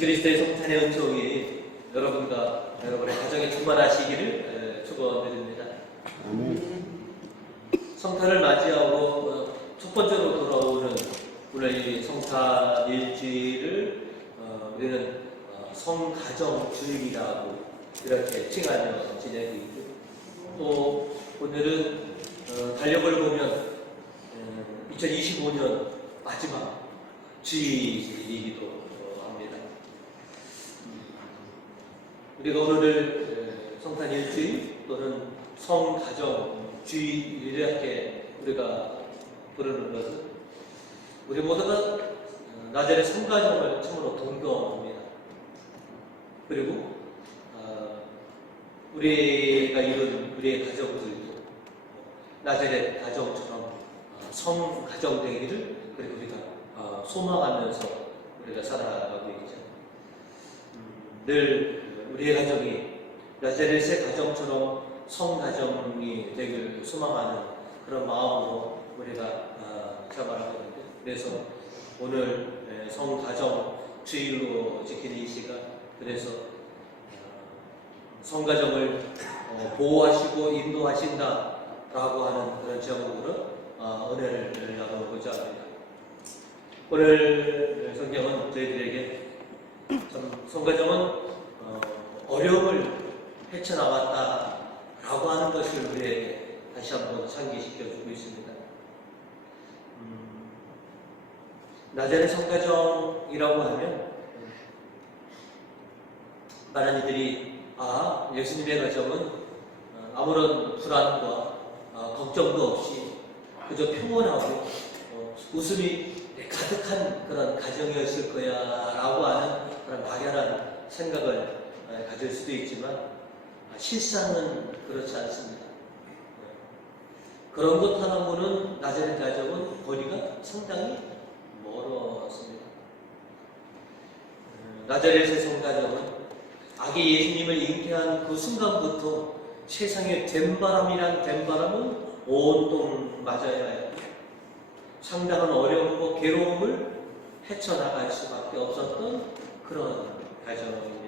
예수 그리스도의 성탄의 은총이 여러분과 여러분의 가정에 충만하시기를 축원드립니다. 성탄을 맞이하고 첫 번째로 돌아오는 오늘 이 성탄 일주일을 우리는 성가정주일이라고 이렇게 칭하며 지내고 있고, 또 오늘은 달력을 보면 2025년 마지막 주일이기도 합니다. 우리가 오늘을 성탄 일주일 또는 성가정주일 이렇게 우리가 부르는 것은 우리 모두가 나자렛 성가정을 참으로 동경합니다. 그리고 우리가 이룬 우리의 가정들도 나자렛 가정처럼 성가정 되기를 그리고 우리가 소망하면서 우리가 살아가고 있죠. 늘 우리의 가정이 나자렛의 가정처럼 성가정이 되기를 소망하는 그런 마음으로 우리가 생활하거든요. 그래서 오늘 성가정 주일로 지키는 이 시간, 그래서 성가정을 보호하시고 인도하신다라고 하는 그런 제목으로 은혜를 나누고자 합니다. 오늘 성경은 저희들에게 성가정은 어려움을 헤쳐나갔다라고 하는 것을 우리에게 다시 한번 상기시켜주고 있습니다. 나자렛 성가정이라고 하면 많은 이들이 예수님의 가정은 아무런 불안과 걱정도 없이 그저 평온하고 웃음이 가득한 그런 가정이었을 거야 라고 하는 그런 막연한 생각을 가질 수도 있지만 실상은 그렇지 않습니다. 그런 것 하나로는 나자렛 가정은 거리가 상당히 멀었습니다. 나자렛의 성가정은 아기 예수님을 잉태한 그 순간부터 세상에 된바람이란 된바람은 온통 맞아야 해요. 상당한 어려움과 괴로움을 헤쳐나갈 수밖에 없었던 그런 가정입니다.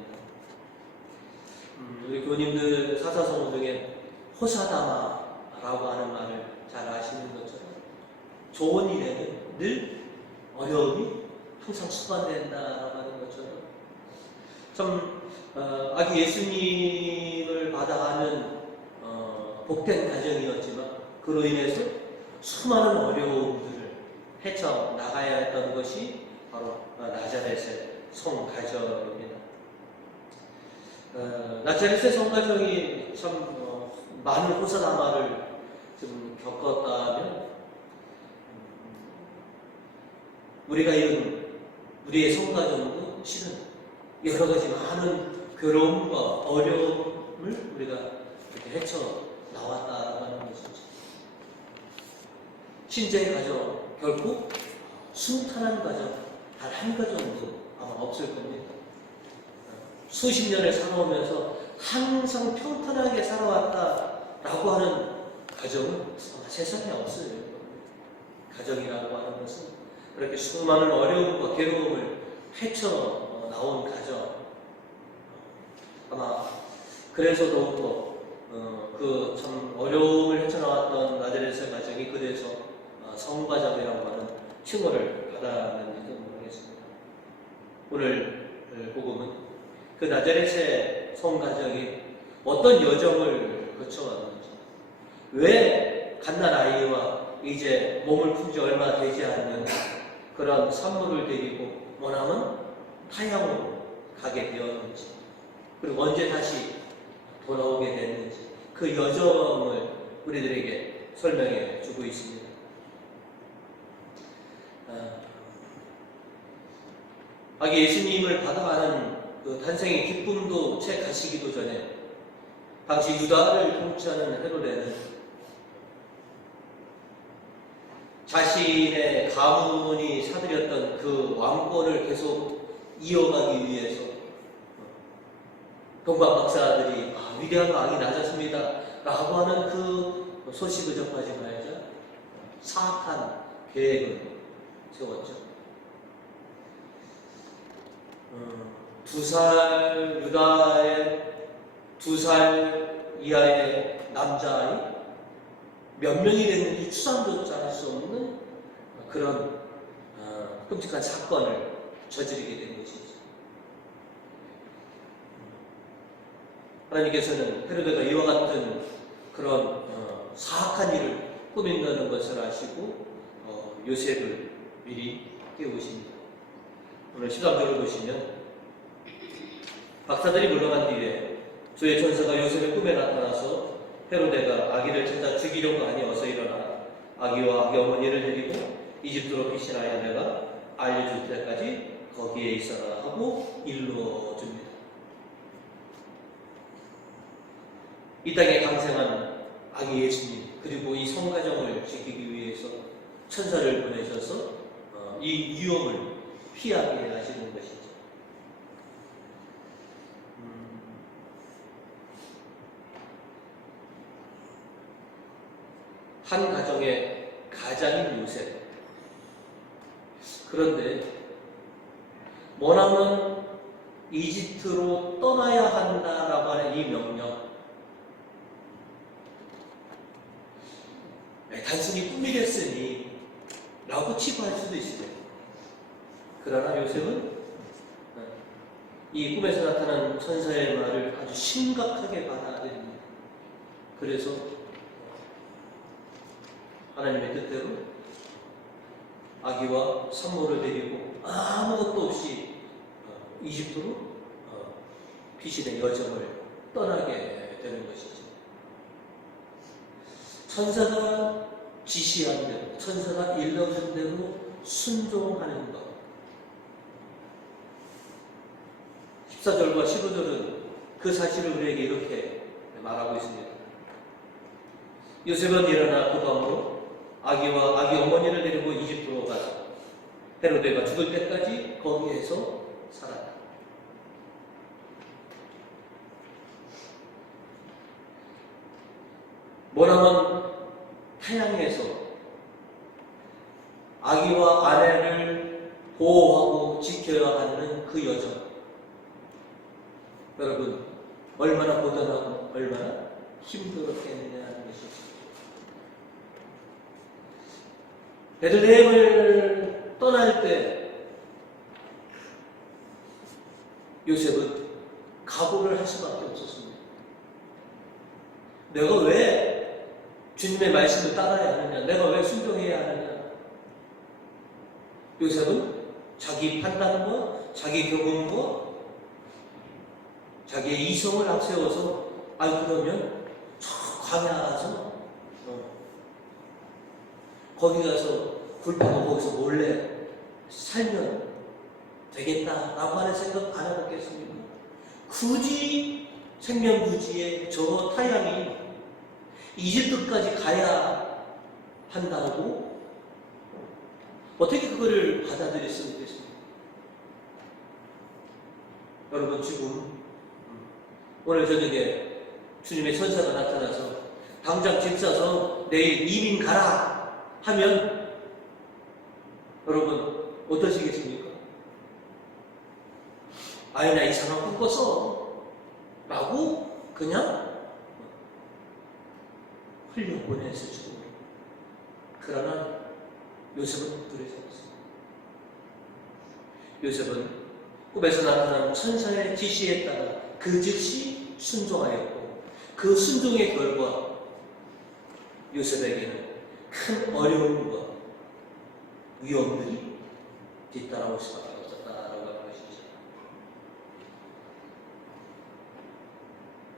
우리 교님들 사사성어 중에 호사다마라고 하는 말을 잘 아시는 것처럼 좋은 일에는 늘 어려움이 항상 수반된다라고 하는 것처럼 참 아기 예수님을 받아가는 복된 가정이었지만 그로 인해서 수많은 어려움들을 헤쳐나가야 했던 것이 바로 나자렛의 성가정입니다. 나자렛의 성가정이 참 많은 호사다마를 좀 겪었다면 우리가 이룬 우리의 성가정도 실은 여러 가지 많은 괴로움과 어려움을 우리가 이렇게 헤쳐나왔다고 하는 것이죠. 신자의 가정 결코 순탄한 가정 단 한 가정도 아마 없을 겁니다. 수십 년을 살아오면서 항상 평탄하게 살아왔다라고 하는 가정은 세상에 없어요. 가정이라고 하는 것은 그렇게 수많은 어려움과 괴로움을 헤쳐나온 가정, 아마 그래서 더욱더 그 참 어려움을 헤쳐나왔던 나자렛의 가정이 그래서 성가정이라고 하는 칭호를 받았는지도 모르겠습니다. 오늘 복음은 그 나자렛의 성가정이 어떤 여정을 거쳐왔는지, 왜 갓난아이와 이제 몸을 푼 지 얼마 되지 않는 그런 산모를 데리고 머나먼 타향으로 가게 되었는지, 그리고 언제 다시 돌아오게 됐는지 그 여정을 우리들에게 설명해 주고 있습니다. 아기 예수님을 받아가는 그 탄생의 기쁨도 채 가시기도 전에 당시 유다를 통치하는 헤로데는 자신의 가문이 사들였던 그 왕권을 계속 이어가기 위해서 동방 박사들이 위대한 왕이 나셨습니다 라고 하는 그 소식을 접하자마자 사악한 계획을 세웠죠. 2살 유다의 2살 이하의 남자아이 몇 명이 됐는지 추산조차 할 수 없는 그런 끔찍한 사건을 저지르게 된 것이죠. 하나님께서는 헤로데가 이와 같은 그런 사악한 일을 꾸민다는 것을 아시고 요셉을 미리 깨우십니다. 오늘 13절을 보시면 박사들이 물러간 뒤에 주의 천사가 요셉의 꿈에 나타나서 헤로데가 아기를 찾아 죽이려고 하니 어서 일어나 아기와 아기 어머니를 데리고 이집트로 피신하여 내가 알려줄 때까지 거기에 있어라 하고 일러줍니다. 이 땅에 강생한 아기 예수님 그리고 이 성가정을 지키기 위해서 천사를 보내셔서 이 위험을 피하게 하시는 것이죠. 한 가정의 가장인 요셉. 그런데 머나먼 이집트로 떠나야 한다라고 하는 이 명령, 단순히 꿈이겠으니 라고 치부할 수도 있어요. 그러나 요셉은 이 꿈에서 나타난 천사의 말을 아주 심각하게 받아들입니다. 그래서 하나님의 뜻대로 아기와 산모를 데리고 아무것도 없이 이집트로 피신의 여정을 떠나게 되는 것이죠. 천사가 지시한 대로, 천사가 일러준 대로 순종하는 것. 14절과 15절은 그 사실을 우리에게 이렇게 말하고 있습니다. 요셉은 일어나 그 밤으로 아기와 아기 어머니를 데리고 이집트로 가서 헤로데가 죽을 때까지 거기에서 살았다. 머나먼 타향에서 아기와 아내를 보호하고 지켜야 하는 그 여정. 여러분, 얼마나 고단하고 얼마나 힘들었겠느냐 하는 것이죠. 베들레헴을 떠날 때 요셉은 각오를 할 수밖에 없었습니다. 내가 왜 주님의 말씀을 따라야 하느냐? 내가 왜 순종해야 하느냐? 요셉은 자기 판단과 자기 경험과 자기의 이성을 앞세워서 그러면 저 광야 가서 거기 가서 굴파고 거기서 몰래 살면 되겠다라고 하는 생각 안 해봤겠습니까? 굳이 생명부지에 저 타향이 이집트까지 가야 한다고 어떻게 그거를 받아들일 수 있겠습니까? 여러분, 지금 오늘 저녁에 주님의 천사가 나타나서 당장 집 사서 내일 이민 가라 하면 여러분 어떠시겠습니까? 나 이상한 꿈 꿨어 라고 그냥 흘려보냈을 줄 모릅니다. 그러나 요셉은 그러지 않습니다. 요셉은 꿈에서 나타난 천사의 지시에 따라 그 즉시 순종하였고 그 순종의 결과 요셉에게는 큰 어려움과 위험들이 뒤따라올 수밖에 없었다라고 하는 것이죠.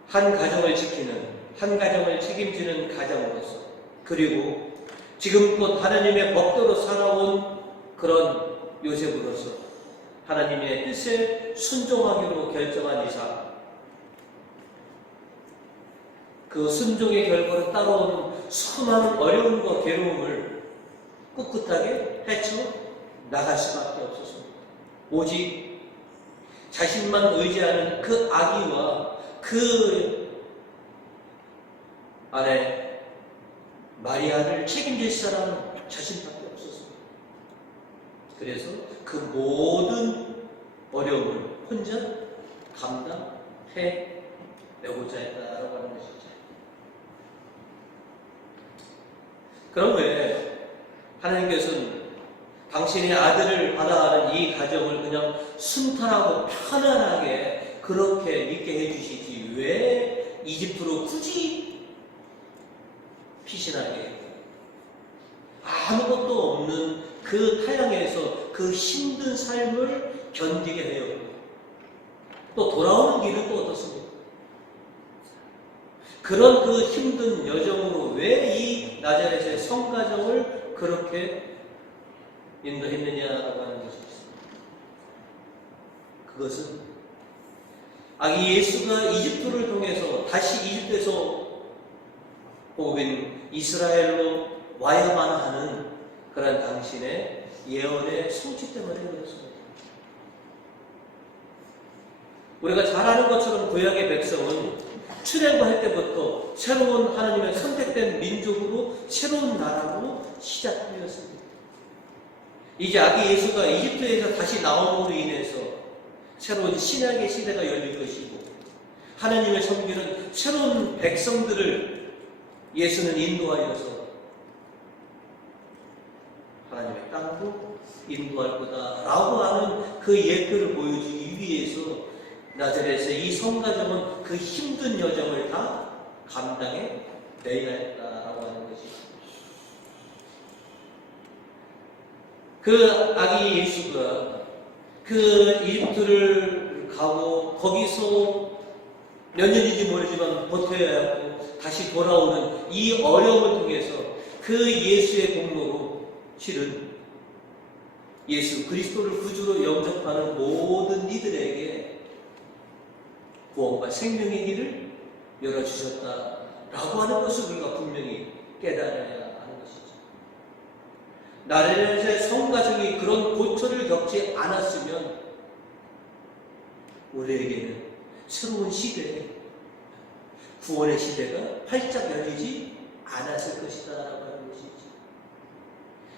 한 가정을 지키는, 한 가정을 책임지는 가장으로서, 그리고 지금껏 하나님의 법도로 살아온 그런 요셉으로서 하나님의 뜻에 순종하기로 결정한 이상, 그 순종의 결과로 따라오는 수많은 어려움과 괴로움을 꿋꿋하게 헤쳐 나갈 수밖에 없었습니다. 오직 자신만 의지하는 그 아기와 그 아내 마리아를 책임질 사람은 자신밖에 없었습니다. 그래서 그 모든 어려움을 혼자 감당해내고자 했다라고 하는 것이죠. 그럼 왜 하나님께서는 당신의 아들을 받아가는 이 가정을 그냥 순탄하고 편안하게 그렇게 있게 해주시지 왜 이집트로 굳이 피신하게 해요? 아무것도 없는 그 타향에서 그 힘든 삶을 견디게 해요. 또 돌아오는 길은 또 어떻습니까? 그런 그 힘든 여정으로 왜 이 나자렛의 성가정을 그렇게 인도했느냐라고 하는 것이 있습니다. 그것은 아기 예수가 이집트를 통해서 다시 이집트에서 뽑은 이스라엘로 와야만 하는 그런 당신의 예언의 성취 때문에 그렇습니다. 우리가 잘 아는 것처럼 구약의 백성은 출애굽할 때부터 새로운 하나님의 선택된 민족으로 새로운 나라로 시작되었습니다. 이제 아기 예수가 이집트에서 다시 나옴으로 인해서 새로운 신약의 시대가 열릴 것이고 하나님의 섬기는 새로운 백성들을 예수는 인도하여서 하나님의 땅으로 인도할 거다라고 하는 그 예표를 보여주기 위해서 나자렛의 이 성가정은 그 힘든 여정을 다 감당해 내야 했다라고 하는 것이죠. 그 아기 예수가 그 이집트를 가고 거기서 몇 년인지 모르지만 버텨야 하고 다시 돌아오는 이 어려움을 통해서 그 예수의 공로로 실은 예수 그리스도를 구주로 영접하는 모든 이들에게 구원과 생명의 길을 열어주셨다라고 하는 것을 우리가 분명히 깨달아야 하는 것이죠. 나자렛의 성가정이 그런 고초를 겪지 않았으면 우리에게는 새로운 시대, 구원의 시대가 활짝 열리지 않았을 것이다 라고 하는 것이죠.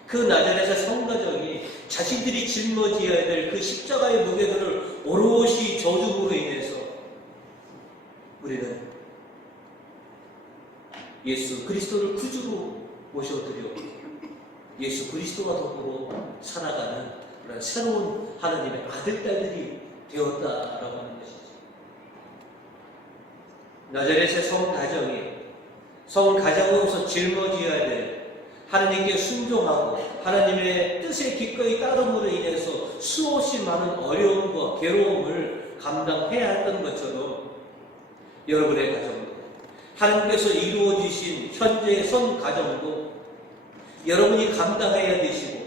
그 나자렛의 성가정이 자신들이 짊어져야 될 그 십자가의 무게들을 오롯이 져줌으로 인해서 우리는 예수 그리스도를 구주로 모셔드려 예수 그리스도와 더불어 살아가는 그런 새로운 하나님의 아들, 딸들이 되었다라고 하는 것이죠. 나자렛의 성가정으로서 짊어져야 될 하나님께 순종하고 하나님의 뜻에 기꺼이 따름으로 인해서 수없이 많은 어려움과 괴로움을 감당해야 했던 것처럼 여러분의 가정도 하나님께서 이루어주신 현재의 성가정도 여러분이 감당해야 되시고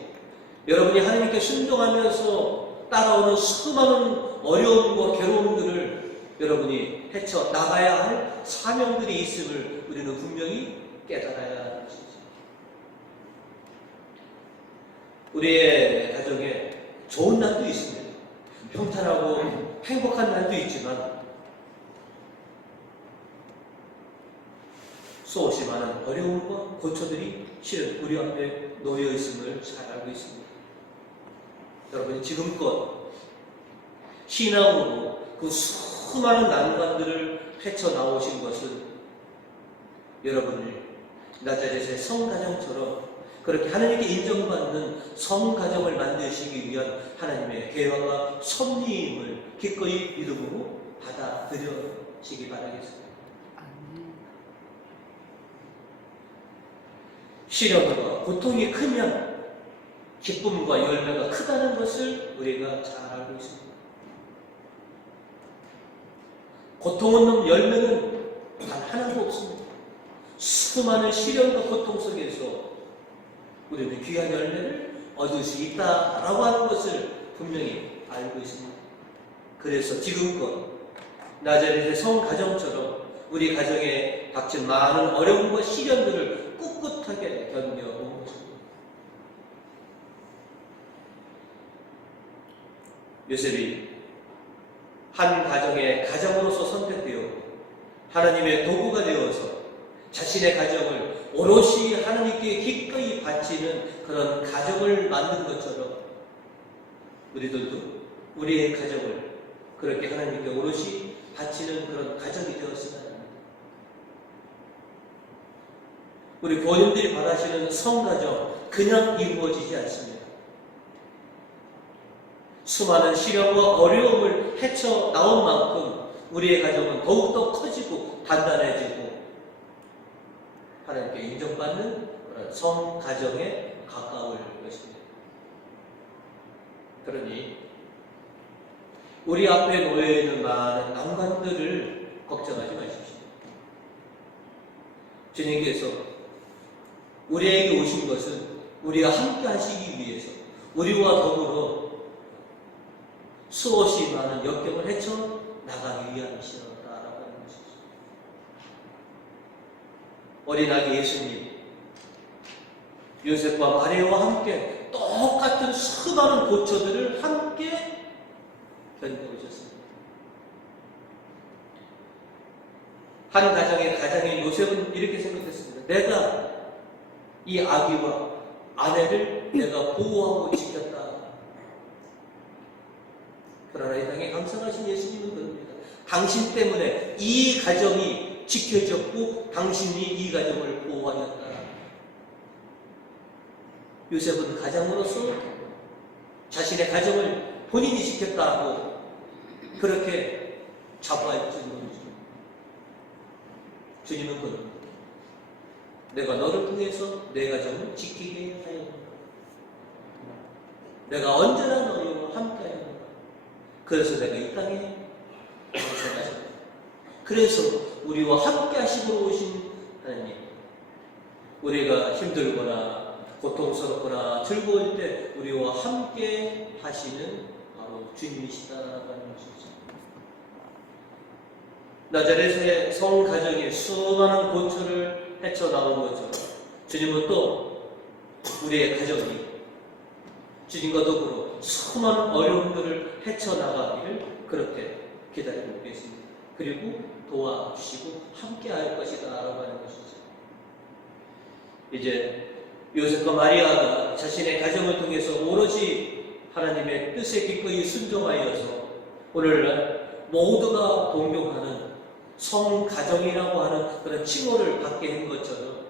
여러분이 하나님께 순종하면서 따라오는 수많은 어려움과 괴로움들을 여러분이 헤쳐나가야 할 사명들이 있음을 우리는 분명히 깨달아야 하는 것이죠. 우리의 가정에 좋은 날도 있습니다. 평탄하고 행복한 날도 있지만 수없이 많은 어려움과 고초들이 실은 우리 앞에 놓여 있음을 잘 알고 있습니다. 여러분이 지금껏 신앙으로 그 수많은 난관들을 헤쳐나오신 것은 여러분을 나자렛의 성가정처럼 그렇게 하나님께 인정받는 성가정을 만드시기 위한 하나님의 계획과 섭리임을 기꺼이 믿음으로 받아들여시기 바라겠습니다. 시련과 고통이 크면 기쁨과 열매가 크다는 것을 우리가 잘 알고 있습니다. 고통 없는 열매는 단 하나도 없습니다. 수많은 시련과 고통 속에서 우리는 귀한 열매를 얻을 수 있다라고 하는 것을 분명히 알고 있습니다. 그래서 지금껏 나자렛의 성가정처럼 우리 가정에 닥친 많은 어려움과 시련들을 꿋꿋하게 견뎌온 것입니다. 요셉이 한 가정의 가장으로서 선택되었고 하나님의 도구가 되어서 자신의 가정을 오롯이 하나님께 기꺼이 바치는 그런 가정을 만든 것처럼 우리들도 우리의 가정을 그렇게 하나님께 오롯이 바치는 그런 가정이 되었으면 합니다. 우리 부모님들이 바라시는 성가정 그냥 이루어지지 않습니다. 수많은 시련과 어려움을 헤쳐나온 만큼 우리의 가정은 더욱더 커지고 단단해지고 하나님께 인정받는 그런 성가정에 가까울 것입니다. 그러니 우리 앞에 놓여있는 많은 난관들을 걱정하지 마십시오. 주님께서 우리에게 오신 것은 우리와 함께 하시기 위해서 우리와 더불어 수없이 많은 역경을 헤쳐나가기 위함이시라고 하는 것이죠. 어린아기 예수님, 요셉과 마리아와 함께 똑같은 수많은 고초들을 함께 견뎌오셨습니다. 한 가정의 가장인 요셉은 이렇게 생각했습니다. 내가 이 아기와 아내를 내가 보호하고 지켰다. 그러나 이 땅에 감사하신 예수님은 그럽니다. 당신 때문에 이 가정이 지켜졌고 당신이 이 가정을 보호하였다. 요셉은 가장으로서 자신의 가정을 본인이 지켰다고 그렇게 자부할 줄은 주님은 그럽니다. 내가 너를 통해서 내 가정을 지키게 하였노라. 내가 언제나 너희와 함께 하였노라. 그래서 내가 이 땅에 오셨다. 그래서 우리와 함께 하시고 오신 하나님, 우리가 힘들거나 고통스럽거나 즐거울 때 우리와 함께 하시는 바로 주님이시다라고 하는 것이죠. 나자렛의 성가정이 수많은 고초를 헤쳐나온 것처럼 주님은 또 우리의 가정이 주님과 더불어 수많은 어려움들을 헤쳐나가기를 그렇게 기다리고 계십니다. 그리고 도와주시고 함께 할 것이다 라고 하는 것이죠. 이제 요셉과 마리아가 자신의 가정을 통해서 오롯이 하나님의 뜻에 기꺼이 순종하여서 오늘날 모두가 동경하는 성가정이라고 하는 그런 칭호를 받게 한 것처럼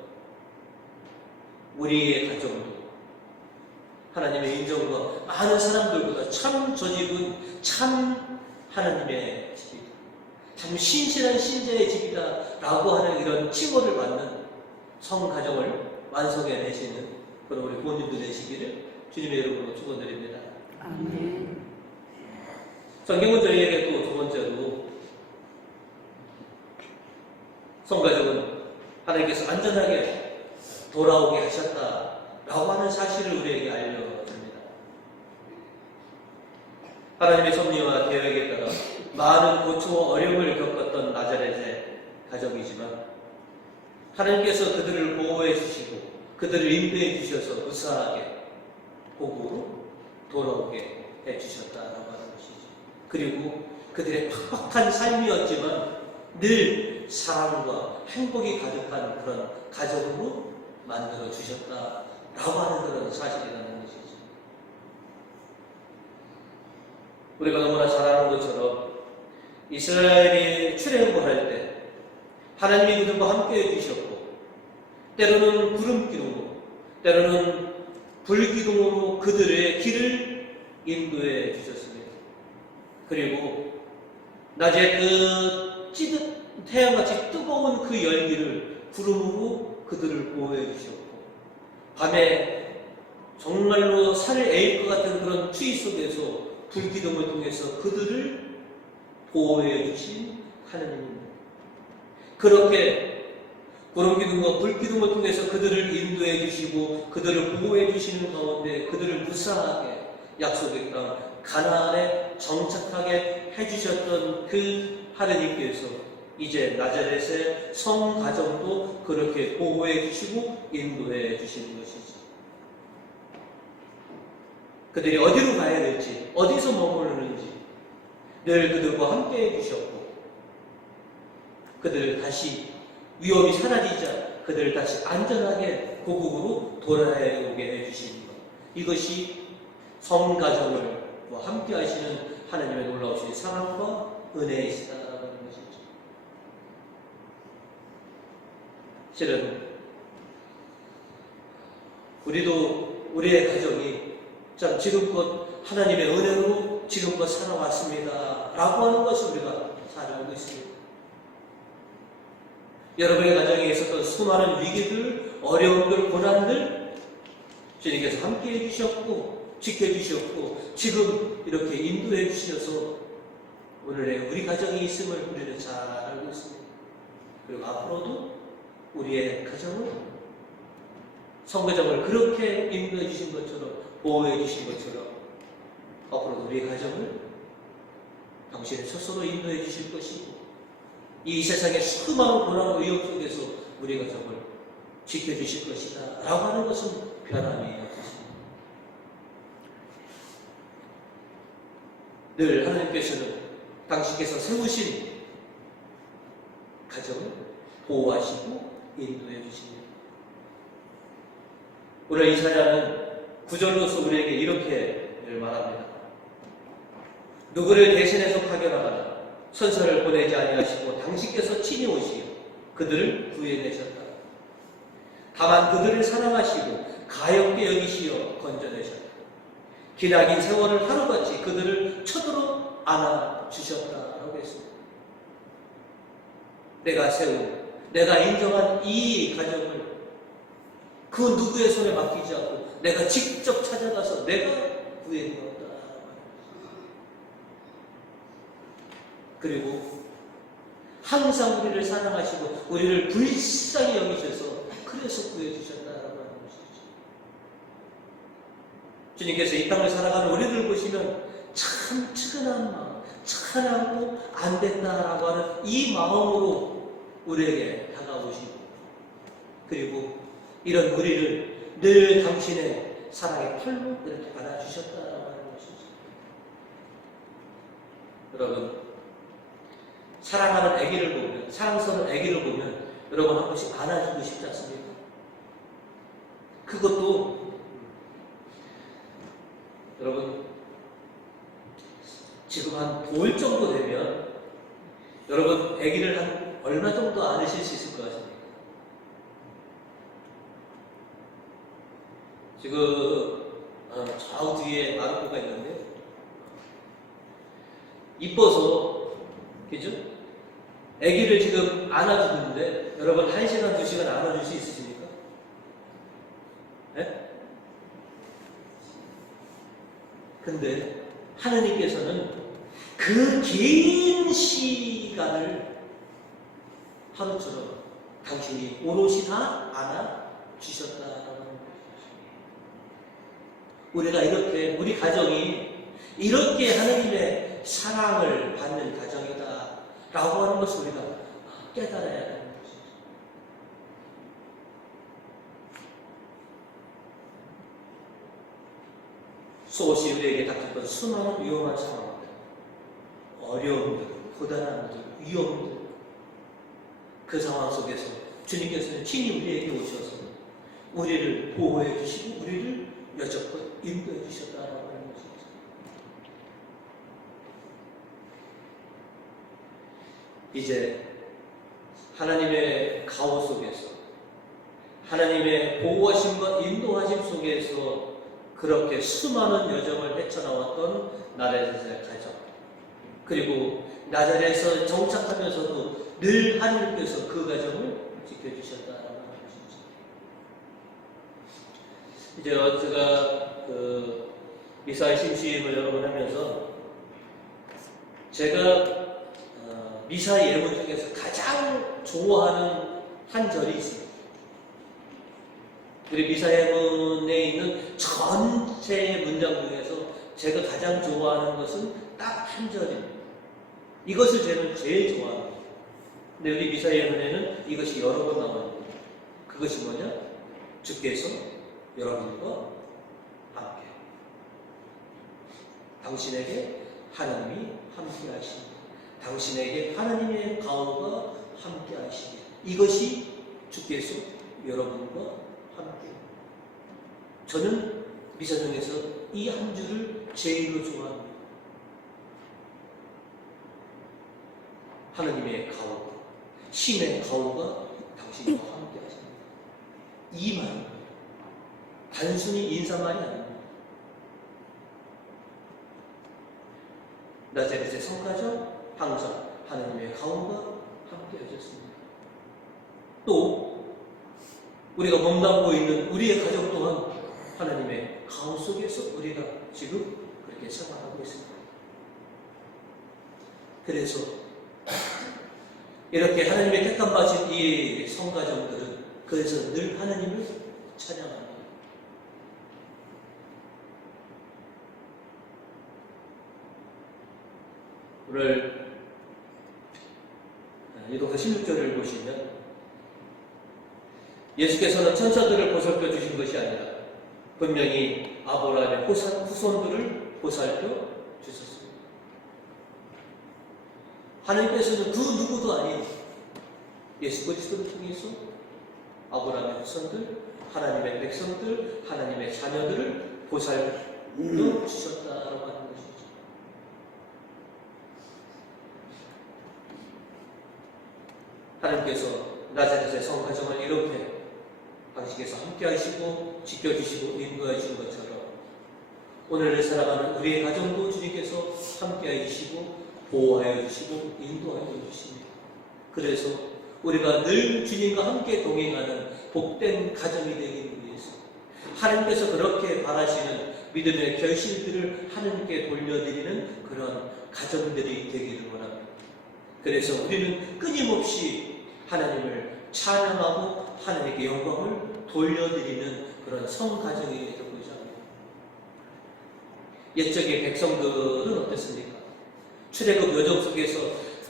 우리의 가정도 하나님의 인정과 많은 사람들보다 참 저 집은 참 하나님의 집이다, 참 신실한 신자의 집이다 라고 하는 이런 칭호를 받는 성가정을 완성해내시는 그런 우리 부모님들 되시기를 주님의 이름으로 축원드립니다. 아멘. 성경은 저희에게 또 두 번째로 성가정은 하나님께서 안전하게 돌아오게 하셨다라고 하는 사실을 우리에게 알려줍니다. 하나님의 섭리와 계획에 따라 많은 고초와 어려움을 겪었던 나자렛의 가정이지만 하나님께서 그들을 보호해 주시고 그들을 인도해 주셔서 무사하게 복으로 돌아오게 해 주셨다라고 하는 것이죠. 그리고 그들의 팍팍한 삶이었지만 늘 사랑과 행복이 가득한 그런 가정으로 만들어 주셨다라고 하는 그런 사실이라는 것이죠. 우리가 너무나 잘 아는 것처럼 이스라엘이 출애굽을 때 하나님이 그들과 함께 해주셨고 때로는 구름기둥으로 때로는 불기둥으로 그들의 길을 인도해 주셨습니다. 그리고 낮에 그 태양같이 뜨거운 그 열기를 구름으로 그들을 보호해 주셨고 밤에 정말로 살을 에일 것 같은 그런 추위 속에서 불기둥을 통해서 그들을 보호해 주신 하나님입니다. 그렇게 구름기둥과 불기둥을 통해서 그들을 인도해 주시고 그들을 보호해 주시는 가운데 그들을 무사하게 약속의 땅 가나안에 정착하게 해주셨던 그 하나님께서 이제 나자렛의 성가정도 그렇게 보호해 주시고 인도해 주시는 것이죠. 그들이 어디로 가야 될지 어디서 머무르는지 늘 그들과 함께 해주셨고 그들을 다시 위험이 사라지자 그들을 다시 안전하게 고국으로 돌아오게 해주시는 것, 이것이 성가정을 함께 하시는 하나님의 놀라우신 사랑과 은혜이시다라고 하는 것이죠. 실은 우리도 우리의 가정이 참 지금껏 하나님의 은혜로 지금껏 살아왔습니다 라고 하는 것을 우리가 잘 알고 있습니다. 여러분의 가정에 있었던 수많은 위기들, 어려움들, 고난들 주님께서 함께해 주셨고 지켜주셨고 지금 이렇게 인도해 주셔서 오늘의 우리 가정이 있음을 우리는 잘 알고 있습니다. 그리고 앞으로도 우리의 가정을 성가정을 그렇게 인도해 주신 것처럼 보호해 주신 것처럼 앞으로도 우리의 가정을 당신의 스스로 인도해 주실 것이고 이 세상의 수많은 고난과 위험 속에서 우리 가정을 지켜주실 것이다 라고 하는 것은 변함이 없으십니다. 늘 하나님께서는 당신께서 세우신 가정을 보호하시고 인도해 주십니다. 오늘 이사야는 구절로서 우리에게 이렇게 말합니다. 누구를 대신해서 파견하거나 선사를 보내지 아니하시고 당신께서 친히 오시어 그들을 구해내셨다. 다만 그들을 사랑하시고 가엾게 여기시어 건져내셨다. 기나긴 세월을 하루같이 그들을 쳐들어 안아주셨다라고 했습니다. 내가 세운, 내가 인정한 이 가정을 그 누구의 손에 맡기지 않고 내가 직접 찾아가서 내가 구해내었다. 그리고 항상 우리를 사랑하시고 우리를 불쌍히 여기셔서 그래서 구해주셨다라고 하는 것이죠. 주님께서 이 땅을 살아가는 우리들 보시면 참 측은한 마음, 찬양도 안 된다라고 하는 이 마음으로 우리에게 다가오시고 그리고 이런 우리를 늘 당신의 사랑의 팔로 이렇게 안아주셨다라고 하는 것이죠. 여러분 사랑하는 아기를 보면, 사랑스러운 아기를 보면 여러분 한 번씩 안아주고 싶지 않습니까? 그것도 여러분 지금 한 돌 정도 되면 여러분 아기를 한 얼마 정도 안으실 수 있을 것 같습니까? 지금 좌우 뒤에 마루코가 있는데 이뻐서 그죠? 아기를 지금 안아주는데 여러분 1시간, 2시간 안아줄 수 있으십니까? 네? 근데 하느님께서는 그 긴 시간을 하루처럼 당신이 오롯이 다 안아주셨다라는 거예요. 우리가 이렇게 우리 가정이 이렇게 하느님의 사랑을 받는 가정이다 라고 하는 것을 우리가 깨달아야 되는 것이죠. 수없이 우리에게 닥쳤던 수많은 위험한 상황들, 어려움들, 고단함들, 위험들 그 상황 속에서 주님께서는 친히 우리에게 오셔서 우리를 보호해 주시고 우리를 여적껏 인도해 주셨다라고 하는 것이죠. 이제 하나님의 가호 속에서 하나님의 보호하심과 인도하심 속에서 그렇게 수많은 여정을 헤쳐나왔던 나자렛의 가정 그리고 나자렛에서 정착하면서도 늘 하나님께서 그 가정을 지켜주셨다라는 것이죠. 이제 제가 그 미사의 심시임을 여러 번 하면서 제가 미사 예문 중에서 가장 좋아하는 한 절이 있습니다. 우리 미사 예문에 있는 전체 문장 중에서 제가 가장 좋아하는 것은 딱 한 절입니다. 이것을 저는 제일 좋아합니다. 근데 우리 미사 예문에는 이것이 여러 번 나옵니다. 그것이 뭐냐? 주께서 여러분과 함께 당신에게 하나님이 함께 하십니다. 당신에게 하나님의 가호가 함께 하시니 이것이 주께서 여러분과 함께. 저는 미사 중에서 이 한 줄을 제일로 좋아합니다. 하나님의 가호, 신의 가호가 당신과 함께 하십니다. 이 말, 단순히 인사말이 아닙니다. 나자렛의 성가정 항상 하나님의 가호가 함께 하셨습니다. 또 우리가 몸담고 있는 우리의 가정 또한 하나님의 가호 속에서 우리가 지금 그렇게 생활하고 있습니다. 그래서 이렇게 하나님의 택함 받으신 이 성가정들은 그래서 늘 하나님을 찬양합니다. 오늘 유독서 16절을 보시면 예수께서는 천사들을 보살펴 주신 것이 아니라 분명히 아브라함의 후손들을 보살펴 주셨습니다. 하나님께서는 그 누구도 아닌 예수 그리스도를 통해서 아브라함의 후손들, 하나님의 백성들, 하나님의 자녀들을 보살펴 주셨다라고 하는 것이죠. 하나님께서 나자렛의 성가정을 이렇게 당신께서 함께 하시고 지켜주시고 인도해 주신 것처럼 오늘을 살아가는 우리의 가정도 주님께서 함께 해주시고 보호하여 주시고 인도하여 주십니다. 그래서 우리가 늘 주님과 함께 동행하는 복된 가정이 되기 위해서 하나님께서 그렇게 바라시는 믿음의 결실들을 하나님께 돌려드리는 그런 가정들이 되기를 원합니다. 그래서 우리는 끊임없이 하나님을 찬양하고 하나님께 영광을 돌려드리는 그런 성가정이 되고자 합니다. 옛적의 백성들은 어땠습니까? 출애굽 여정 속에서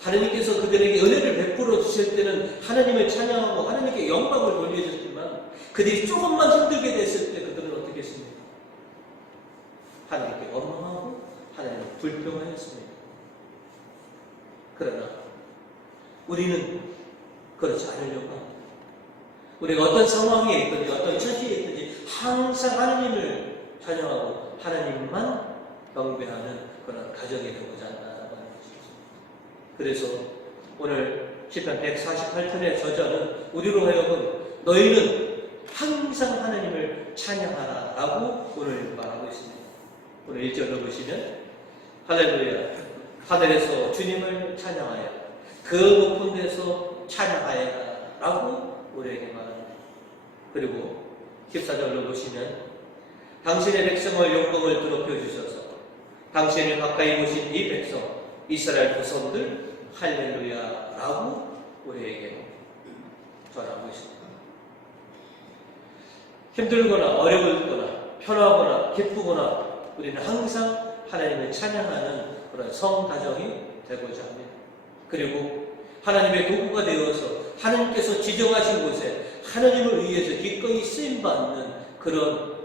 하나님께서 그들에게 은혜를 베풀어 주실 때는 하나님을 찬양하고 하나님께 영광을 돌려주셨지만 그들이 조금만 힘들게 됐을 때 그들은 어떻게 했습니까? 하나님께 원망하고 하나님을 불평하였습니다. 그러나 우리는 그렇지 않으려고 합니다. 우리가 어떤 상황에 있든지 어떤 처지에 있든지 항상 하나님을 찬양하고 하나님만 경배하는 그런 가정이 되고자 한다는 것이죠. 그래서 오늘 시편 148편의 저자는 우리로 하여금 너희는 항상 하나님을 찬양하라 라고 오늘 말하고 있습니다. 오늘 1절로 보시면 할렐루야 하늘에서 주님을 찬양하여 그 높은 데서 찬양하여라 라고 우리에게 말합니다. 그리고 14절로 보시면 당신의 백성을 영광을 드높여 주셔서 당신을 가까이 보신 이 백성 이스라엘 후손들 할렐루야 라고 우리에게 전하고 있습니다. 힘들거나 어려울거나 편하거나 기쁘거나 우리는 항상 하나님을 찬양하는 그런 성가정이 되고자 합니다. 그리고 하나님의 도구가 되어서 하나님께서 지정하신 곳에 하나님을 위해서 기꺼이 쓰임받는 그런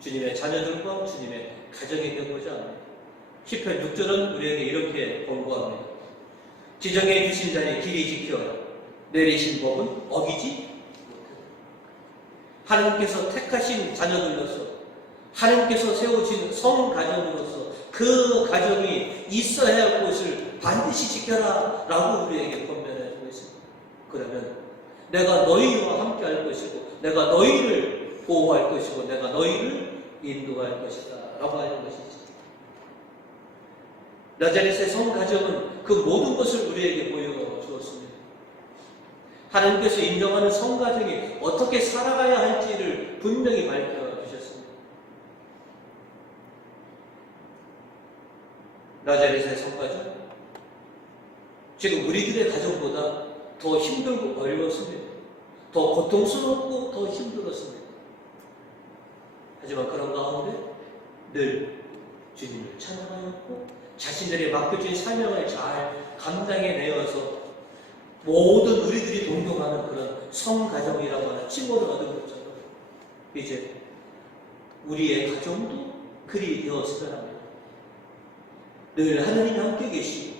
주님의 자녀들과 주님의 가정이 되고자 합니다. 시편 6절은 우리에게 이렇게 권고합니다. 지정해 주신 자의 길이 지켜 내리신 법은 어기지 못하다. 하나님께서 택하신 자녀들로서 하나님께서 세우신 성가정으로서 그 가정이 있어야 할 것을 반드시 지켜라 라고 우리에게 권면해주고 있습니다. 그러면 내가 너희와 함께 할 것이고 내가 너희를 보호할 것이고 내가 너희를 인도할 것이다 라고 하는 것이죠. 나자렛의 성가정은 그 모든 것을 우리에게 보여주었습니다. 하나님께서 인정하는 성가정이 어떻게 살아가야 할지를 분명히 밝혀주셨습니다. 나자렛의 성가정, 지금 우리들의 가정보다 더 힘들고 어려웠습니다. 더 고통스럽고 더 힘들었습니다. 하지만 그런 가운데 늘 주님을 찬양하였고 자신들의 맡겨진 사명을 잘 감당해내어서 모든 우리들이 동경하는 그런 성가정이라고 하는 칭호를 얻은 것처럼 이제 우리의 가정도 그리 되었으면 합니다. 늘 하나님이 함께 계시고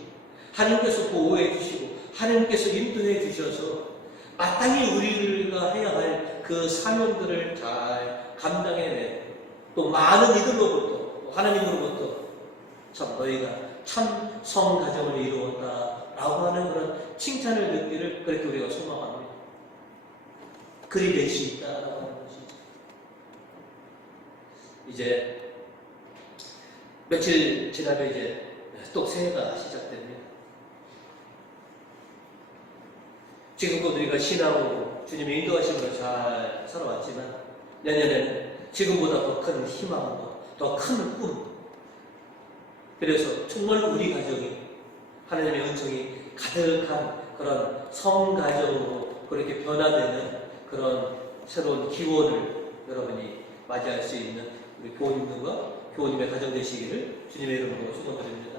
하나님께서 보호해 주시고 하나님께서 인도해 주셔서 마땅히 우리가 해야 할 그 사명들을 잘 감당해내 또 많은 이들로부터 또 하나님으로부터 참 너희가 참 성가정을 이루었다 라고 하는 그런 칭찬을 듣기를 그렇게 우리가 소망합니다. 그리 될 수 있다라고 하는 것이죠. 이제 며칠 지나면 이제 또 새해가 시작됩니다. 지금껏 우리가 신앙으로 주님의 인도하심으로 잘 살아왔지만 내년에는 지금보다 더 큰 희망과 더 큰 꿈, 그래서 정말 우리 가정이 하나님의 은총이 가득한 그런 성가정으로 그렇게 변화되는 그런 새로운 기원을 여러분이 맞이할 수 있는 우리 교우님들과 교우님의 가정 되시기를 주님의 이름으로 축원드립니다.